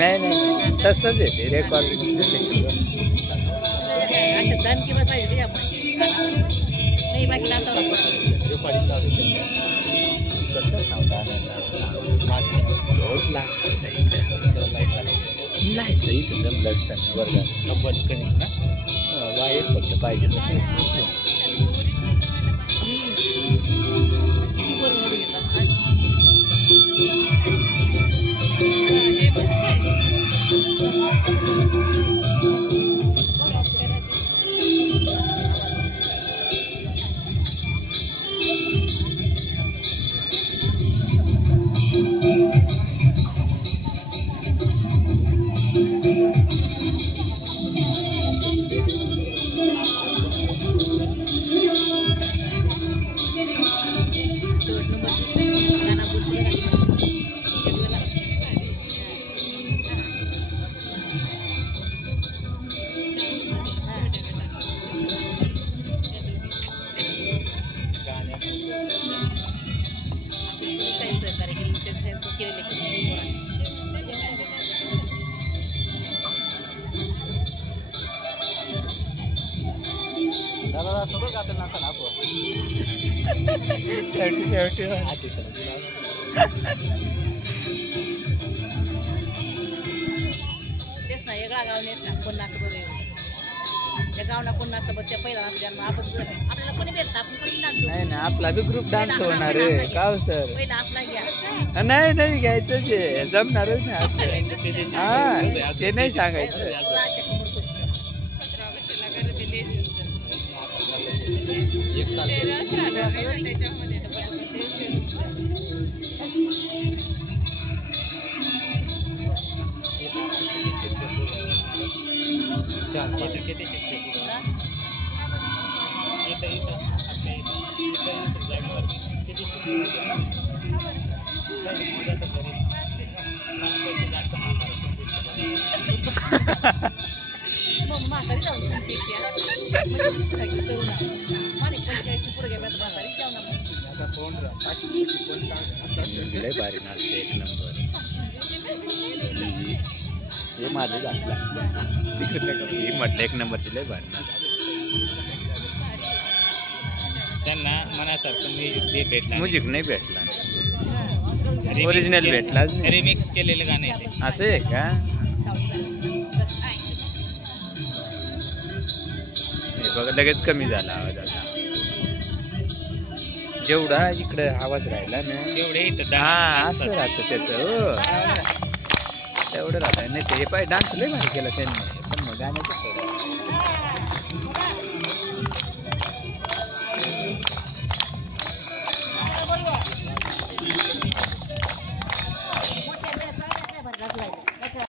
नाही तसंच आहे ते रेकॉर्डिंग लाईटचं इथं जमलं असताना वर्गात बंद करेल ना वायर फक्त पाहिजे दादा सगळं गातं नका ना तेच ना वेगळा गाव नेत ना कोण नाचत त्या गावना कोण नाचत त्या पहिला नाचल्या आपण आपल्याला कोणी भेटत आपण कोणी नाचतो नाही ना आपला बी ग्रुप डान्स होणार आहे का सर पहिला आपला घ्या नाही घ्यायचं जे जमणारच नाही हा ते नाही सांगायचं भारी नाचते एक नंबर हे माझं घातला ही म्हटलं एक नंबरची लय भारी नाच त्यांना मनासारखं भेटला म्युझिक नाही भेटला ओरिजिनल भेटला रिमिक्स केलेलं गाणं असं आहे का हे बघा लगेच कमी झाला आवाज आता जेवढा इकडे आवाज राहिला ना तेवढे असं राहतं त्याचं तेवढं राहत नाही ते पाय डान्स लय भारी केला त्यांनी पण मग गाण्याचं